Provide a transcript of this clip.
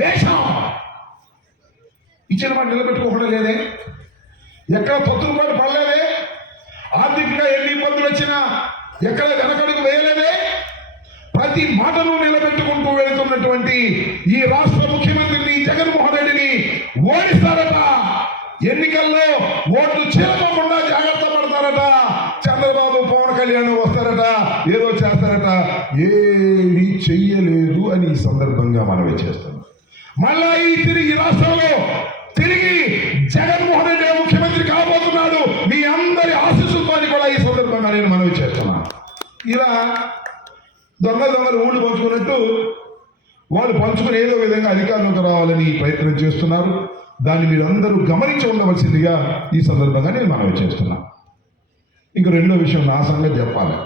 దేశం ఇచ్చిన మాట నిలబెట్టుకోకుండా లేదే, ఎక్కడ తొత్తులపాటు పడలేదే, ఆర్థికంగా ఎన్ని ఇబ్బందులు వచ్చినా ఎక్కడ వెనకడుగు వేయలేదే, ప్రతి మాటను నిలబెట్టుకుంటూ వెళ్తున్నటువంటి ఈ రాష్ట్ర ముఖ్యమంత్రిని జగన్మోహన్ రెడ్డిని ఓడిస్తారట. ఎన్నికల్లో ఓట్లు చీలకుండా జాగ్రత్త పడతారట. చంద్రబాబు పవన్ కళ్యాణ్ వస్తారట, ఏదో చేస్తారట. ఏమీ చెయ్యలేదు అని ఈ సందర్భంగా మనవి చేస్తాం. మళ్ళా ఈ రాష్ట్రంలో తిరిగి జగన్మోహన్ రెడ్డి ముఖ్యమంత్రి కాబోతున్నాడు. మీ అందరి ఆశీస్సులతో కూడా ఈ సందర్భంగా నేను మనవి చేస్తున్నాను. ఇలా దొంగలు ఊళ్ళు పంచుకున్నట్టు వాళ్ళు పంచుకుని ఏదో విధంగా అధికారంలోకి రావాలని ప్రయత్నం చేస్తున్నారు. దాన్ని మీరు అందరూ గమనించి ఉండవలసిందిగా ఈ సందర్భంగా నేను మనవి చేస్తున్నాను. ఇంక రెండో విషయం నా సంగతి చెప్పాలి.